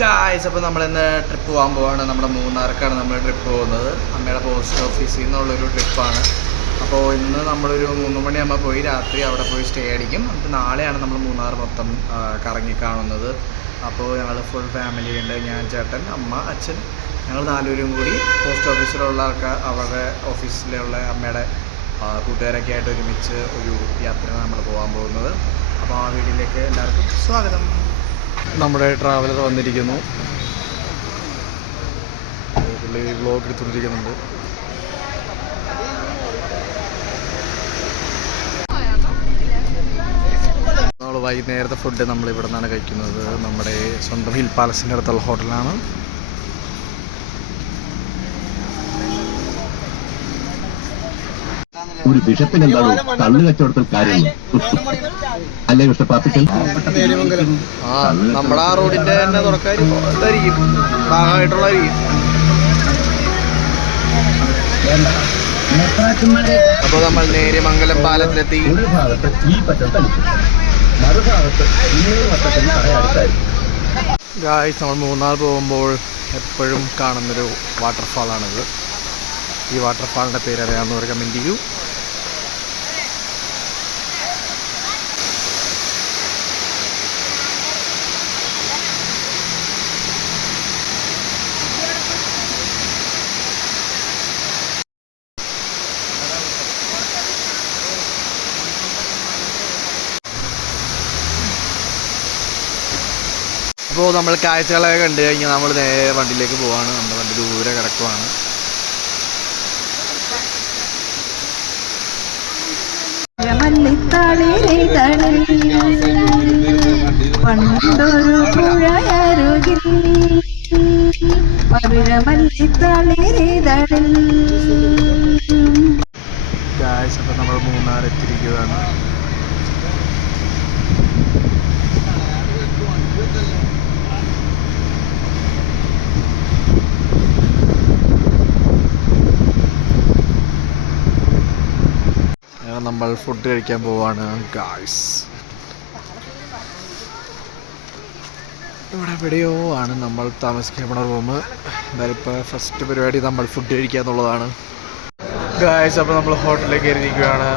Guys, അപ്പോൾ നമ്മളിന്ന് trip പോകാൻ പോവാണ്. നമ്മുടെ മൂന്നാർക്കാണ് നമ്മൾ ട്രിപ്പ് പോകുന്നത്. അമ്മയുടെ പോസ്റ്റ് ഓഫീസിൽ നിന്നുള്ളൊരു ട്രിപ്പാണ്. അപ്പോൾ ഇന്ന് നമ്മളൊരു 3 മണിയാകുമ്പോൾ പോയി രാത്രി അവിടെ പോയി സ്റ്റേ അടിക്കും. എന്നിട്ട് നാളെയാണ് നമ്മൾ മൂന്നാർ മൊത്തം കറങ്ങിക്കാണുന്നത്. അപ്പോൾ ഞങ്ങൾ ഫുൾ ഫാമിലി ഉണ്ട്. ഞാൻ, ചേട്ടൻ, അമ്മ, അച്ഛൻ, ഞങ്ങൾ 4 പേരും കൂടി പോസ്റ്റ് ഓഫീസിലുള്ള അവരുടെ ഓഫീസിലുള്ള അമ്മയുടെ കൂട്ടുകാരൊക്കെ ആയിട്ട് ഒരുമിച്ച് ഒരു യാത്രയാണ് നമ്മൾ പോകാൻ പോകുന്നത്. അപ്പോൾ ആ വീട്ടിലേക്ക് എല്ലാവർക്കും സ്വാഗതം. നമ്മുടെ ട്രാവലർ വന്നിരിക്കുന്നു. പുള്ളി വ്ലോഗ് എടുത്തുകൊണ്ടിരിക്കുന്നുണ്ട്. നമ്മൾ വൈകുന്നേരത്തെ ഫുഡ് നമ്മൾ ഇവിടെ നിന്നാണ് കഴിക്കുന്നത്. നമ്മുടെ സ്വന്തം ഹിൽ പാലസിൻ്റെ അടുത്തുള്ള ഹോട്ടലാണ്. ഒരു ബിഷപ്പിന് എന്താണോ കള്ളു കച്ചവടത്തിൽ കാര്യമുള്ളൂ അല്ലേ കൃഷ്ണപ്പാപ്പിക്കൽ? നമ്മുടെ ആ റോഡിന്റെ തന്നെ തുറക്കായിരിക്കും ഭാഗമായിട്ടുള്ളതായിരിക്കും. അപ്പോൾ നമ്മൾ നേര്യമംഗലം പാലത്തിലെത്തി. ഒരു ഭാഗത്ത് ഈ പറ്റം തളിച്ചു, മറുഭാഗത്ത് ഇന്നേ വട്ടത്തിൽ കടയടുത്തായിരുന്നു. ഗായ്സ്, നമ്മൾ മൂന്നാർ പോകുമ്പോൾ എപ്പോഴും കാണുന്നൊരു വാട്ടർഫാളാണിത്. ഈ വാട്ടർഫാളിൻ്റെ പേര് അറിയാവുന്നവർ കമൻറ്റ് ചെയ്യൂ. അപ്പോൾ നമ്മൾ കാഴ്ചകളൊക്കെ കണ്ടു കഴിഞ്ഞാൽ നമ്മൾ നേരെ വണ്ടിയിലേക്ക് പോവാണ്. നമ്മുടെ വണ്ടി ദൂരെ കിടക്കുവാണ്. അപ്പോൾ നമ്മൾ മൂന്നാർ എത്തിയിരിക്കുകയാണ്. നമ്മൾ ഫുഡ് കഴിക്കാൻ പോവാണ് ഗായ്സ്. ഇവിടെ എവിടെയോ ആണ് നമ്മൾ താമസിക്കുന്ന റൂം. എന്തായാലും ഇപ്പോൾ ഫസ്റ്റ് പരിപാടി നമ്മൾ ഫുഡ് കഴിക്കുക എന്നുള്ളതാണ് ഗായ്സ്. അപ്പോൾ നമ്മൾ ഹോട്ടലിലേക്ക് കയറിയിരിക്കുകയാണ്.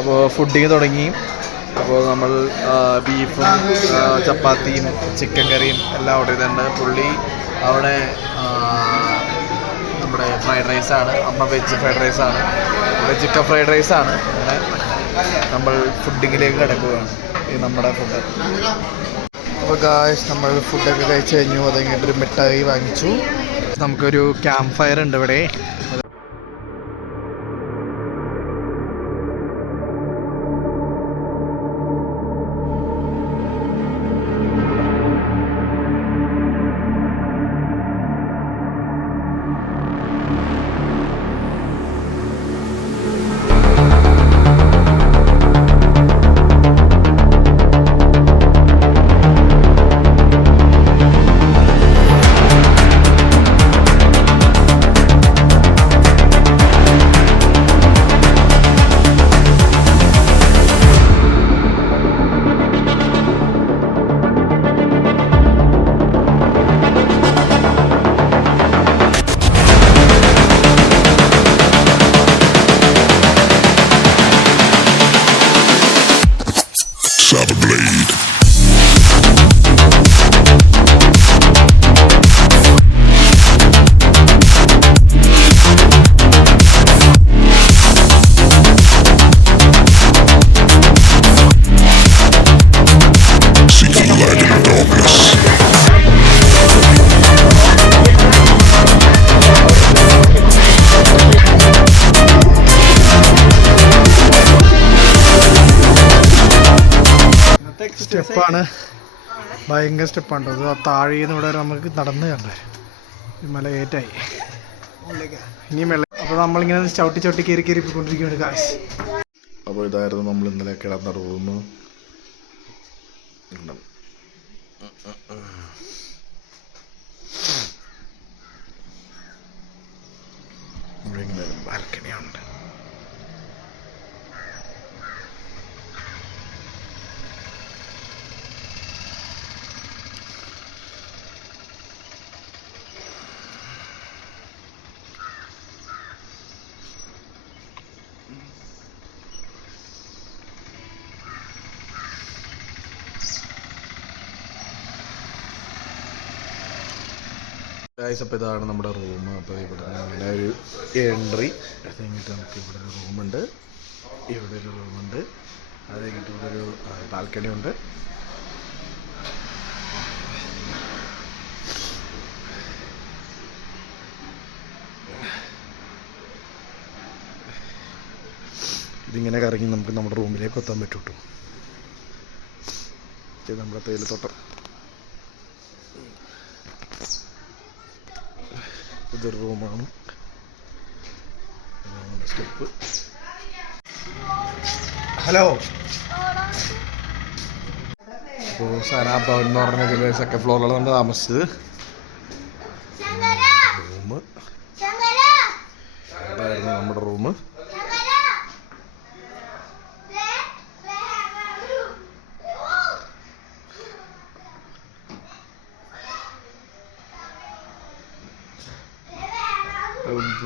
അപ്പോൾ ഫുഡിങ് തുടങ്ങി. അപ്പോൾ നമ്മൾ ബീഫും ചപ്പാത്തിയും ചിക്കൻ കറിയും എല്ലാം ഓർഡർ ചെയ്തിട്ടുണ്ട്. പുള്ളി അവിടെ നമ്മുടെ ഫ്രൈഡ് റൈസാണ്, അമ്മ വെജ് ഫ്രൈഡ് റൈസാണ്, ഇവിടെ ചിക്കൻ ഫ്രൈഡ് റൈസാണ്. അങ്ങനെ നമ്മൾ ഫുഡിങ്ങിലേക്ക് കിടക്കുകയാണ്. ഈ നമ്മുടെ ഫുഡ്. അപ്പോൾ ഗായ്സ്, നമ്മൾ ഫുഡൊക്കെ കഴിച്ച് കഴിഞ്ഞു. അത് കഴിഞ്ഞിട്ടൊരു മിഠായി വാങ്ങിച്ചു. നമുക്കൊരു ക്യാമ്പ് ഫയർ ഉണ്ട് ഇവിടെ. സ്റ്റെപ്പാണ്, ഭയങ്കര സ്റ്റെപ്പാണ്. അത് താഴേന്ന് ഇവിടെ നമുക്ക് നടന്ന് കണ്ടേ മല ഏറ്റായി ഇനിയും വെള്ളം. അപ്പോൾ നമ്മളിങ്ങനെ ചവിട്ടി ചവിട്ടി കയറി കയറി പോയിക്കൊണ്ടിരിക്കുകയാണ് കാശ്. അപ്പോൾ ഇതായിരുന്നു നമ്മൾ ഇന്നലെ കിടന്ന റൂം. ഇവിടെ ഇങ്ങനെ ഒരു ബാൽക്കണിയുണ്ട്. ഗൈസ്, അപ്പോൾ ഇതാണ് നമ്മുടെ റൂം. അപ്പോൾ ഇവിടെ ഇങ്ങനെ ഒരു എൻട്രി. അത് കഴിഞ്ഞിട്ട് നമുക്ക് ഇവിടെ ഒരു റൂമുണ്ട്, ഇവിടെ ഒരു റൂമുണ്ട്, അത് കഴിഞ്ഞിട്ട് ഇവിടെ ഒരു ബാൽക്കണി ഉണ്ട്. ഇതിങ്ങനെ കറങ്ങി നമുക്ക് നമ്മുടെ റൂമിലേക്ക് എത്താൻ പറ്റും കേട്ടോ. ഇത് നമ്മുടെ തേയിലത്തോട്ടം. ഇതൊരു റൂമാണ്. സ്റ്റെപ്പ്. ഹലോ. അപ്പോൾ സനാ ഭവൻ എന്ന് പറഞ്ഞ ഇതിൽ സെക്കൻഡ് ഫ്ലോറിലാണ് നമ്മൾ താമസിച്ചത്. റൂം ഇതായിരുന്നു നമ്മുടെ റൂം.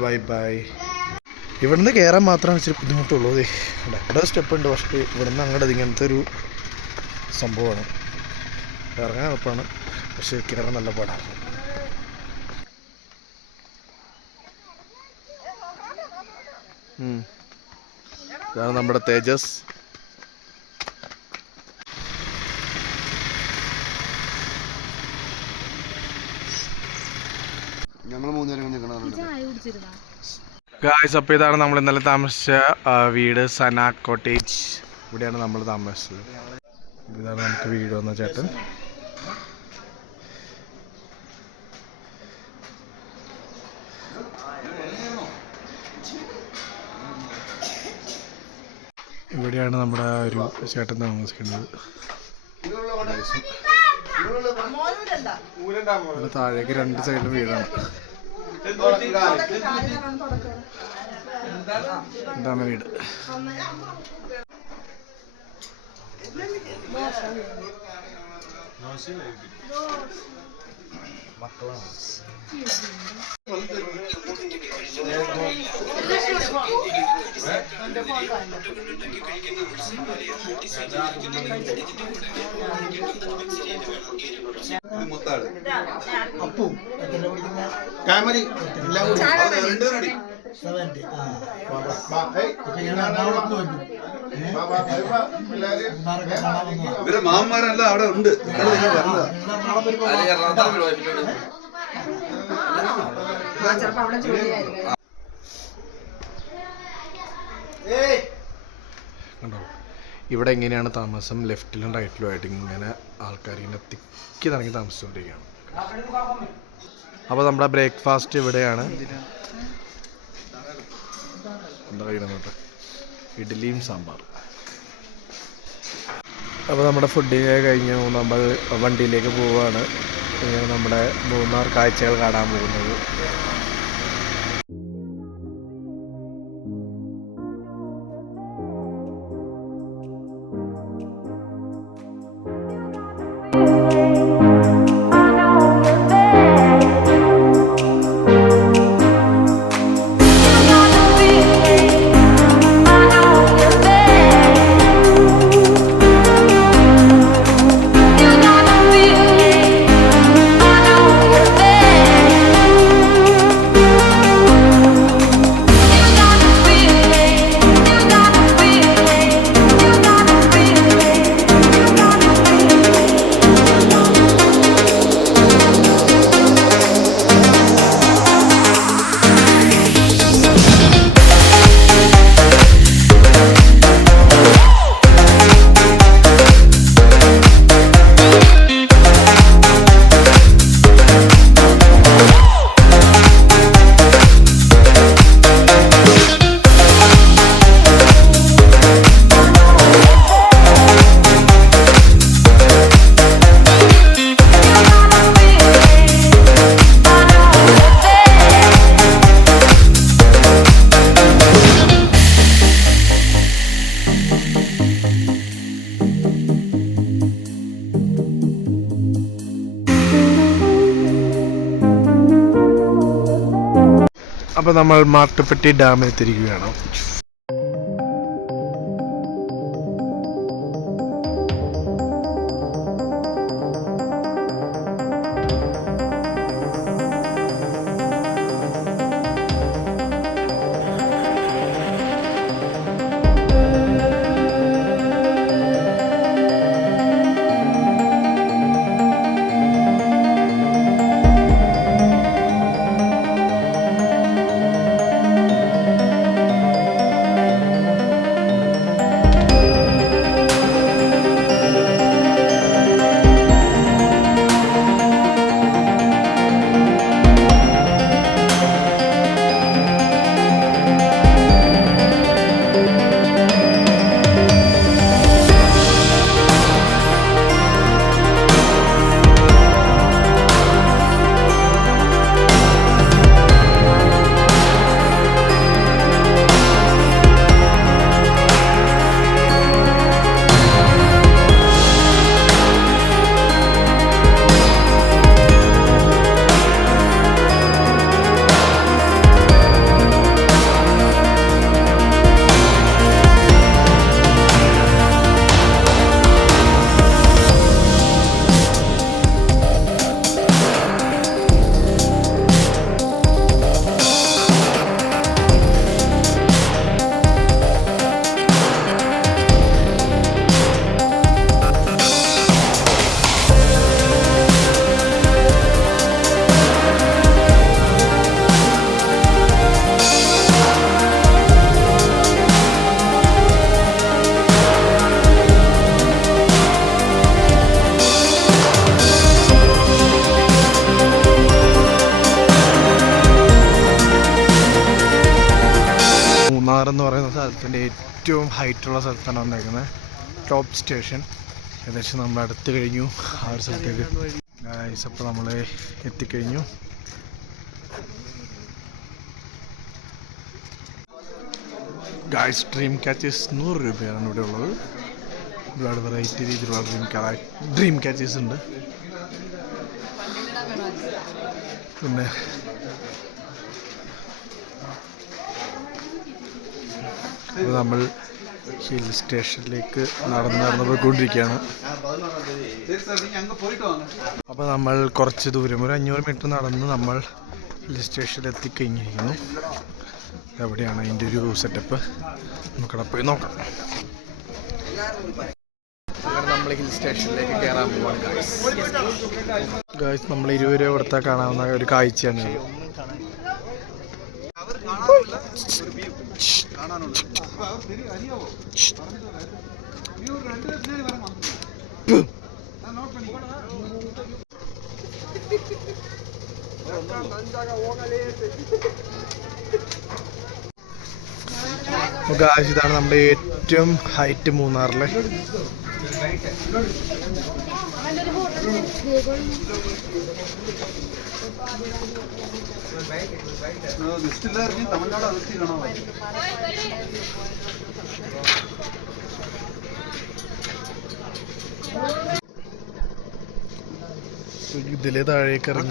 Bye bye. ഇവിടുന്ന് കയറാൻ മാത്രമാണ് ഇച്ചിരി ബുദ്ധിമുട്ടുള്ളൂ. ഇവിടെ സ്റ്റെപ്പ് ഉണ്ട്, പക്ഷേ ഇവിടുന്ന് അങ്ങോട്ട് ഇങ്ങനത്തെ ഒരു സംഭവമാണ്. ഇറങ്ങാൻ എളുപ്പമാണ്, പക്ഷേ കയറാൻ നല്ല പാടാണ്. ഇതാണ് നമ്മുടെ തേജസ്. ഗായ്സ്, അപ്പോൾ ഇതാണ് നമ്മൾ ഇന്നലെ താമസിച്ച വീട്, സന കോട്ടേജ്. ഇവിടെയാണ് നമ്മൾ താമസിച്ചത്. ഇതാണ് നമുക്ക് വീട് വന്ന ചേട്ടൻ. ഇവിടെയാണ് നമ്മുടെ ഒരു ചേട്ടൻ താമസിക്കുന്നത്. താഴേക്ക് രണ്ട് സൈഡിലും വീടാണ്. ഇതാണ് വീട്. ഇവരെ മാമന്മാരെല്ലാം അവിടെ ഉണ്ട്. കണ്ടോ, ഇവിടെ എങ്ങനെയാണ് താമസം. ലെഫ്റ്റിലും റൈറ്റിലും ആയിട്ട് ഇങ്ങനെ ആൾക്കാർ ഇങ്ങനെ തിക്കി തുടങ്ങി താമസിച്ചുകൊണ്ടിരിക്കുകയാണ്. അപ്പോൾ നമ്മുടെ ബ്രേക്ക്ഫാസ്റ്റ് ഇവിടെയാണ്. എന്താ കഴിയണമെന്നോട്ടെ, ഇഡ്ഡലിയും സാമ്പാറും. അപ്പോൾ നമ്മുടെ ഫുഡിങ് കഴിഞ്ഞു, നമ്മൾ വണ്ടിയിലേക്ക് പോവുകയാണ്. നമ്മുടെ മൂന്നാർ കാഴ്ചകൾ കാണാൻ പോകുന്നത്. അപ്പോൾ നമ്മൾ മാട്ടുപ്പെട്ടി ഡാമിൽ എത്തിയിരിക്കുകയാണ്. എന്ന് പറയുന്ന സ്ഥലത്തിൻ്റെ ഏറ്റവും ഹൈറ്റുള്ള സ്ഥലത്താണ് വന്നേക്കുന്നത്. ടോപ്പ് സ്റ്റേഷൻ ഏകദേശം നമ്മൾ അടുത്ത് കഴിഞ്ഞു ആ ഒരു സ്ഥലത്തേക്ക്. അപ്പോൾ നമ്മൾ എത്തിക്കഴിഞ്ഞു. ഗായ്സ്, ഡ്രീം ക്യാച്ചേഴ്സ് 100 രൂപയാണ് ഇവിടെ ഉള്ളത്. ഒരുപാട് വെറൈറ്റി രീതിയിലുള്ള ഡ്രീം ക്യാച്ചേഴ്സ് ഉണ്ട്. പിന്നെ നമ്മൾ ഹിൽ സ്റ്റേഷനിലേക്ക് നടന്ന് പോയിക്കൊണ്ടിരിക്കുകയാണ്. അപ്പോൾ നമ്മൾ കുറച്ച് ദൂരം, ഒരു 500 മീറ്റർ നടന്ന് നമ്മൾ ഹിൽ സ്റ്റേഷനിൽ എത്തിക്കഴിഞ്ഞിരിക്കുന്നു. എവിടെയാണ് അതിൻ്റെ ഒരു സെറ്റപ്പ്, നമുക്കവിടെ പോയി നോക്കാം. നമ്മൾ ഹിൽ സ്റ്റേഷനിലേക്ക് കയറാൻ പോവാണ് ഗായ്സ്. നമ്മൾ 20 രൂപ കൊടുത്താൽ കാണാവുന്ന ഒരു കാഴ്ചയാണ്. ഇതാണ് നമ്മുടെ ഏറ്റവും ഹൈറ്റ് മൂന്നാറിലെ. ഇതിലെ താഴേക്ക് ഇറങ്ങി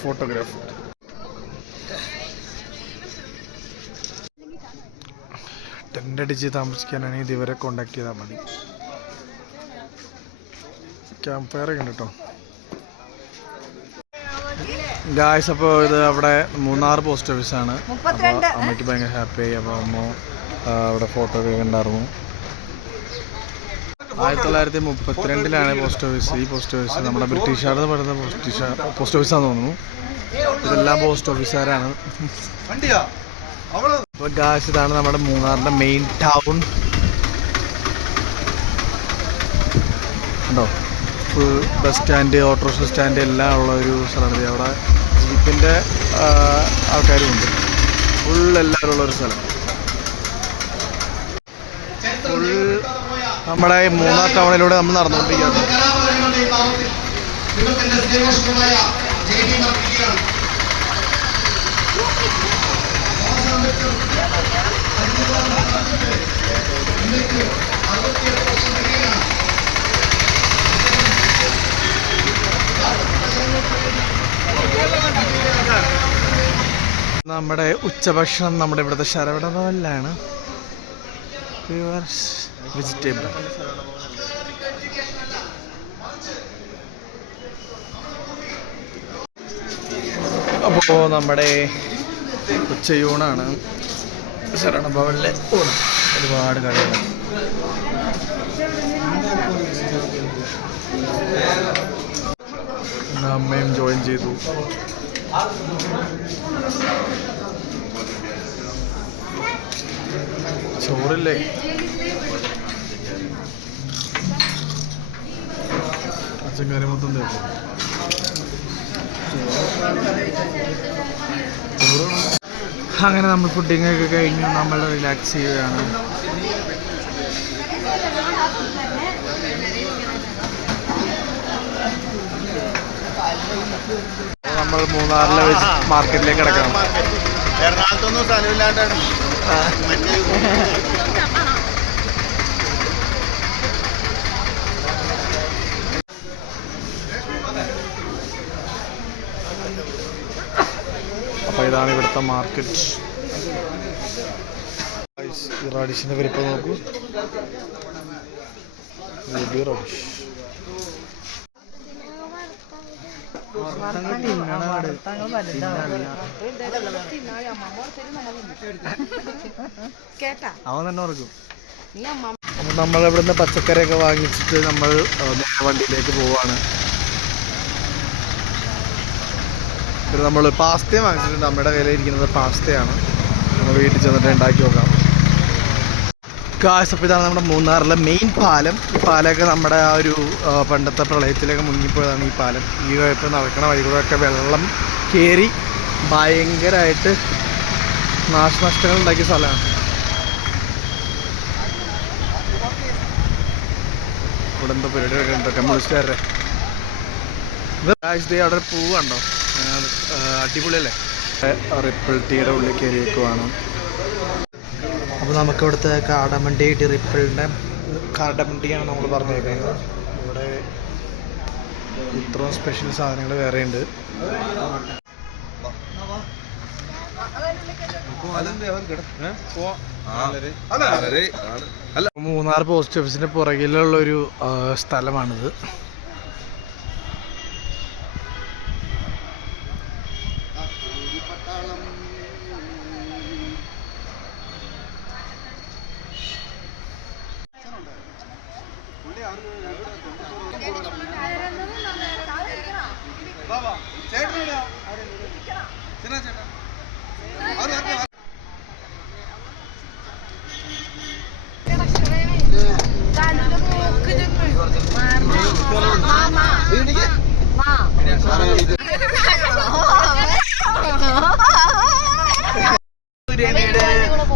ഫോട്ടോഗ്രാഫ്. ടെൻ്റ് അടിച്ച് താമസിക്കാനാണെങ്കിൽ ഇതുവരെ കോണ്ടാക്ട് ചെയ്താൽ മതി. ക്യാമ്പ് ഫയർ ഒക്കെ ഉണ്ട് കേട്ടോ ഗായ്സ്. അപ്പോൾ ഇത് അവിടെ മൂന്നാർ പോസ്റ്റ് ഓഫീസാണ്. അപ്പോൾ അമ്മയ്ക്ക് ഭയങ്കര ഹാപ്പിയായി. അപ്പോൾ അമ്മ അവിടെ ഫോട്ടോ ഒക്കെ ഉണ്ടായിരുന്നു. 1932 പോസ്റ്റ് ഓഫീസ്. ഈ പോസ്റ്റ് ഓഫീസ് നമ്മുടെ ബ്രിട്ടീഷുകാരെന്ന് പറയുന്ന പോസ്റ്റ് ഓഫീസാണെന്ന് തോന്നുന്നു. ഇതെല്ലാം പോസ്റ്റ് ഓഫീസുകാരാണ്. അപ്പോൾ ഗായ്സ്, ഇതാണ് നമ്മുടെ മൂന്നാറിൻ്റെ മെയിൻ ടൗൺ. ഉണ്ടോ, full bus stand, auto rickshaw stand എല്ലാം ഉള്ള ഒരു സ്ഥലമാണ്. അവിടെ ജീപ്പിൻ്റെ ആൾക്കാരുമുണ്ട്. ഫുൾ എല്ലാവരും ഉള്ളൊരു സ്ഥലം. ഫുൾ നമ്മുടെ മൂന്നാർ ടൗണിലൂടെ നമ്മൾ നടന്നുകൊണ്ടിരിക്കുകയാണ്. നമ്മുടെ ഉച്ചഭക്ഷണം നമ്മുടെ ഇവിടുത്തെ ശരവണ ഭവനിലാണ്. Pure vegetable. അപ്പോൾ നമ്മുടെ ഉച്ചയൂണാണ് ശരവണ ഭവനിലെ ഊണ്. ഒരുപാട് കടകൾ. അമ്മയും ജോയിൻ ചെയ്തു. ചോറില്ലേ? പച്ചക്കറി മൊത്തം തേക്കും. അങ്ങനെ നമ്മൾ ഫുഡിങ് ഒക്കെ കഴിഞ്ഞ് നമ്മൾ റിലാക്സ് ചെയ്യുകയാണ്. നമ്മൾ മൂന്നാറിലെ മാർക്കറ്റിലേക്ക് കിടക്കണം. എറണാകുളത്തൊന്നും സ്ഥലമില്ലാണ്ടാണ്. അപ്പോൾ ഇതാണ് ഇവിടുത്തെ മാർക്കറ്റ്. റാഡിഷിൻ്റെ വലിപ്പം നോക്കൂ. റാഡിഷ് അവൻ തന്നെ ഓർക്കും. അപ്പോൾ നമ്മളിവിടുന്ന് പച്ചക്കറിയൊക്കെ വാങ്ങിച്ചിട്ട് നമ്മൾ വണ്ടിയിലേക്ക് പോവാണ്. പിന്നെ നമ്മൾ പാസ്തയും വാങ്ങിച്ചിട്ടുണ്ട്. നമ്മുടെ കയ്യിലിരിക്കുന്നത് പാസ്തയാണ്. നമ്മൾ വീട്ടിൽ ചെന്നിട്ട് ഉണ്ടാക്കി നോക്കാം. അപ്പോൾ ഇതാണ് നമ്മുടെ മൂന്നാറിലെ മെയിൻ പാലം. ഈ പാലമൊക്കെ നമ്മുടെ ആ ഒരു പണ്ടത്തെ പ്രളയത്തിലൊക്കെ മുങ്ങിപ്പോയതാണ് ഈ പാലം. ഈ ഇപ്പോൾ നടക്കുന്ന വഴികളൊക്കെ വെള്ളം കയറി ഭയങ്കരമായിട്ട് നാശനഷ്ടങ്ങൾ ഉണ്ടാക്കിയ സ്ഥലമാണ്. ഇവിടെ എന്തോ പരിപാടിയൊക്കെ ഉണ്ടോ കമ്മ്യൂണിസ്റ്റുകാരുടെ. ഇത് അവിടെ ഒരു പൂവ് കണ്ടോ? അടിപൊളിയല്ലേ? റിപ്പിൾ ടീയുടെ ഉള്ളിൽ കയറിയേക്കുവാണ്. അപ്പോൾ നമുക്ക് ഇവിടുത്തെ കാടമണ്ടി റിപ്പിളിൻ്റെ കാടമണ്ടിയാണ് നമ്മൾ പറഞ്ഞേക്കുന്നത്. ഇവിടെ ഇത്രയും സ്പെഷ്യൽ സാധനങ്ങൾ വേറെ ഉണ്ട്. മൂന്നാർ പോസ്റ്റ് ഓഫീസിൻ്റെ പുറകിലുള്ളൊരു സ്ഥലമാണിത്.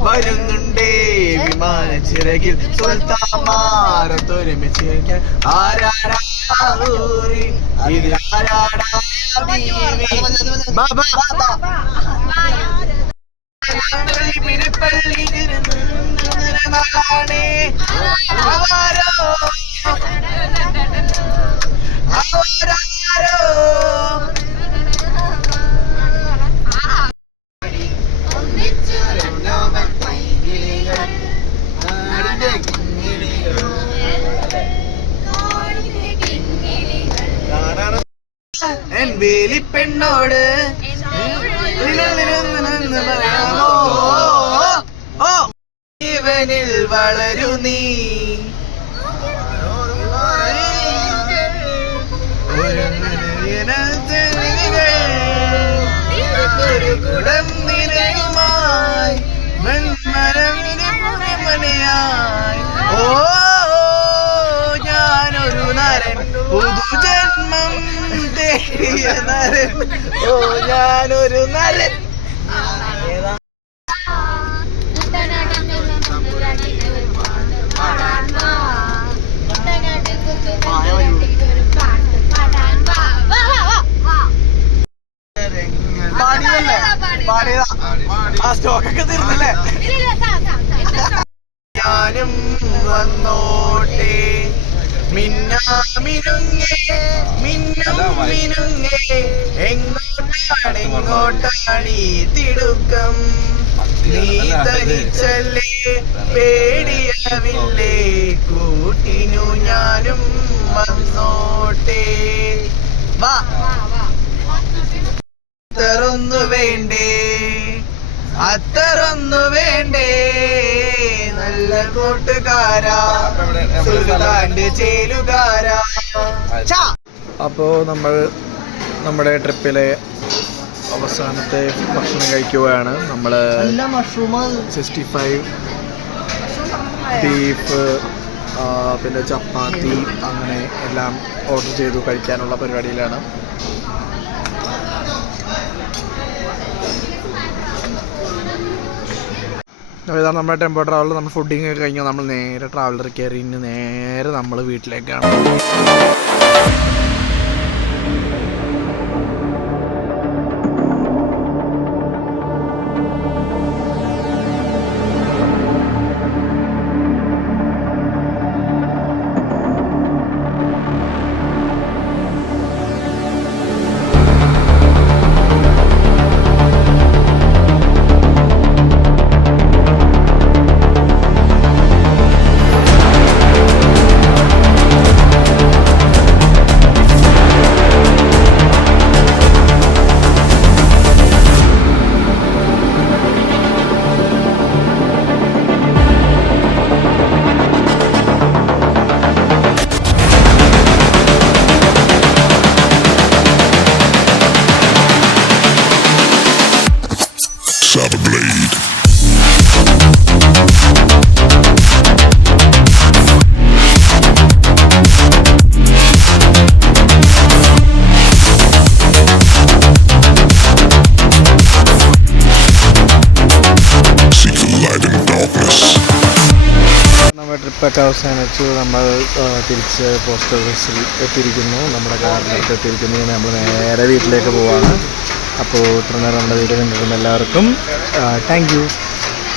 വരുന്നുണ്ടേ വിമാന ചിറകിൽ സുൽത്താമാരത്തൊരുമിച്ച് വേലിപ്പെണ്ണോട് ജീവനിൽ വളരു നീ ഓ ഞാനൊരു നരൻ പുതുജന്മം തേടിയ നരൻ. ഓ ഞാനൊരു നരൻ. ആ സ്റ്റോക്കൊക്കെ തീർന്നല്ലേ? ഞാനും വന്നോട്ടെ മിന്നാമിനുങ്ങേ മിന്നും മിനുങ്ങേ എങ്ങോട്ടാണ് നീയാണീ തിടുക്കം നീ തനിച്ചല്ലേ പേടിയാവില്ലേ കൂട്ടിനു ഞാനും വന്നോട്ടെ വാ അത്തറൊന്നു വേണ്ടേ അത്തറൊന്നു വേണ്ടേ നല്ല കൂട്ടുകാരാ സുൽത്താന്റെ ചേലുകാരാ. അപ്പോൾ നമ്മൾ നമ്മുടെ ട്രിപ്പിലെ അവസാനത്തെ ഭക്ഷണം കഴിക്കുകയാണ്. നമ്മൾ 65 ബീഫ് പിന്നെ ചപ്പാത്തി അങ്ങനെ എല്ലാം ഓർഡർ ചെയ്തു കഴിക്കാനുള്ള പരിപാടിയിലാണ്. ഇതാണ് നമ്മുടെ ടെമ്പോ ട്രാവലർ. നമ്മൾ ഫുഡിങ് ഒക്കെ കഴിഞ്ഞാൽ നമ്മൾ നേരെ ട്രാവലർ കയറി നേരെ നമ്മൾ വീട്ടിലേക്കാണ്. നമ്മുടെ ട്രിപ്പൊക്കെ അവസാനിച്ചു. നമ്മൾ തിരിച്ച് പോസ്റ്റ് ഓഫീസിൽ എത്തിയിരിക്കുന്നു. നമ്മുടെ കാറിനടുത്ത് എത്തിയിരിക്കുന്നു. നമ്മൾ നേരെ വീട്ടിലേക്ക് പോവാണ്. അപ്പോൾ ഇത്ര നേരം നമ്മുടെ വീഡിയോ കണ്ടിരുന്ന എല്ലാവർക്കും താങ്ക് യു.